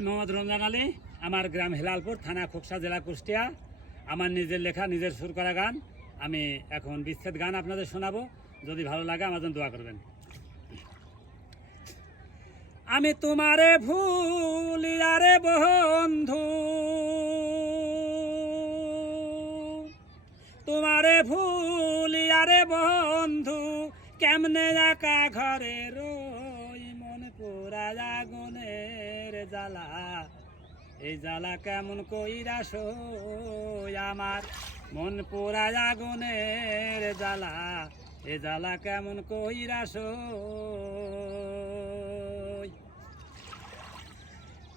আমি মোহাম্মদ রমজান আলী, আমার গ্রাম হেলালপুর, থানা খোকসা, জেলা কুষ্টিয়া। আমার নিজের লেখা, নিজের সুর করা গান। আমি এখন বিচ্ছেদ গান আপনাদের শোনাবো। যদি ভালো লাগে, আমার জন্য দোয়া করবেন। আমি তোমারে ভুলিয়ারে বন্ধু। তোমারে ভুলিয়ারে বন্ধু। কেমনে একা ঘরে রই, মন পোড়া আগুনের জ্বালা। এই জ্বালা কেমন কইরা আমার? মন পোড়া আগুনের জ্বালা। এ জ্বালা কেমন কইরা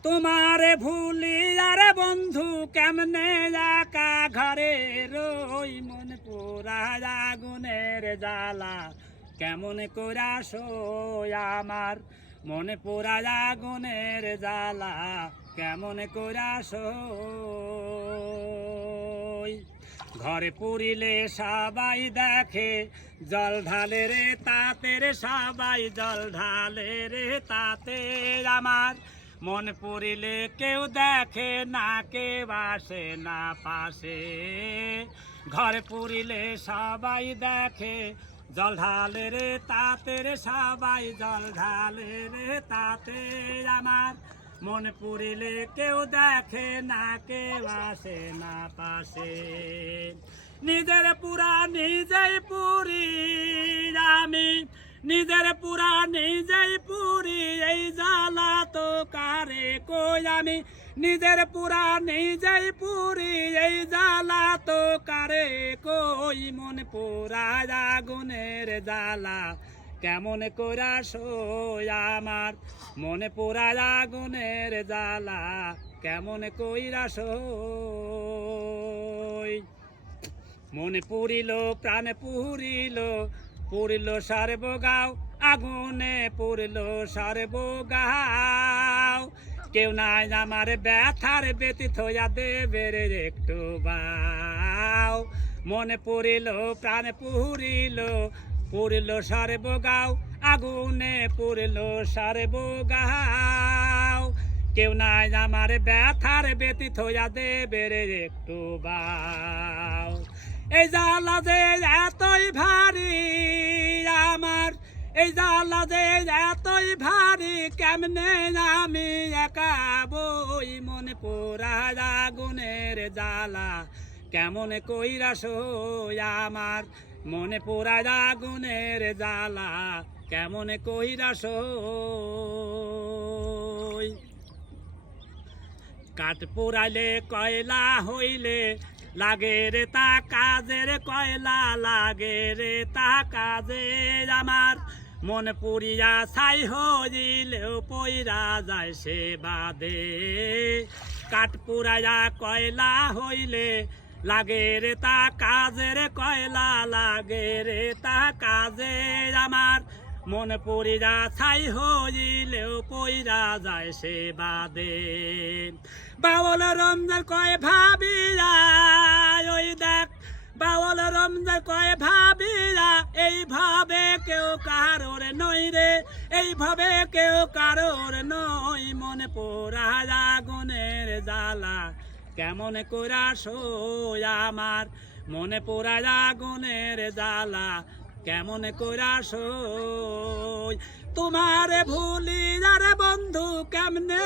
তোমারে ভুলি আরে বন্ধু কেমনে একা ঘরে রই? মন পোড়া আগুনের জ্বালা। কেমন কইরা আমার? মনে পোড়া আগুনের জ্বালা, কেমন সই? ঘরে পুরিলে সবাই দেখে, জল ঢালে রে তাতে রে সবাই জল ঢালে রে তাতে আমার। মন পুরিলে কেউ দেখে না, কেউ আসে না পাশে। ঘরে পুরিলে সবাই দেখে জল ঢালে রে তাতে রে সবাই জল ঢালে রে তাতে আমার। মন পুরিলে কেউ দেখে না, কেউ আসে না পাশে। নিজের পুরা নিজেই পুরি আমি। নিজের পুরা নিজেই পুরি, এই জ্বালা তো কারে কই আমি? নিজের পুরা নিজেই পুরি, এই জ্বালা তো কারে কই? মন পুরা আগুনের জ্বালা। কেমন কইরা সই আমার? মনে পোড়া আগুনের জ্বালা। কেমন কইরা সই? মনে পুরিল, প্রাণে পুরিল পুরিল সারব গাও। আগুনে পুরিল সারব গাও। কেউ নাই আমার ব্যথার ব্যতীত হইয়া দেবে একটু বাও। মনে পড়িল, প্রাণে পুরিল পুরিল সারব গাও আগুনে পুরিল সারব গাও কেউ নাই আমার ব্যথার ব্যতীত হইয়া দেবে একটু বাও। এই জ্বালা যে এই জ্বালা যে এতই ভারী, কেমনে আমি একা বই? মনে পোড়া আগুনের জ্বালা, কেমন কইরা সই আমার? মনে পোড়া আগুনের জ্বালা, কেমন কইরা সই? কাঠ পোড়াইলে কয়লা হইলে, লাগে রে তা কাজের কয়লা, লাগে রে তা কাজের আমার। মন পুরিয়া ছাই হইলেও পইরা যায় সে বাদে। কাঠ পুরাইয়া কয়লা হইলে লাগে রে তা কাজের কয়লা লাগে রে তা কাজে। আমার মন পড়িরা ছাই হইলেও পইরা যায় সে বাদে। বাউল রমজান কয় ভাবিয়া, ওই দেখ, বাউল রমজান কয় এই এইভাবে কেউ কারোর নই রে, এইভাবে কেউ কারোর নই মনে পোড়া আগুনের জ্বালা, কেমন কইরা সই আমার। মনে পোড়া আগুনের জ্বালা, কেমন কইরা সই তোমারে ভুলি যারে বন্ধু কেমনে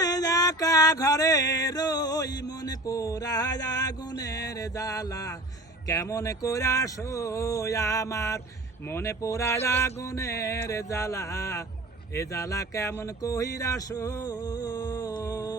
একা ঘরে রই। মনে পোড়া আগুনের জ্বালা, কেমন কইরা সই আমার। মনে পোড়া আগুনের জ্বালা এ জ্বালা কেমন কহিরা সই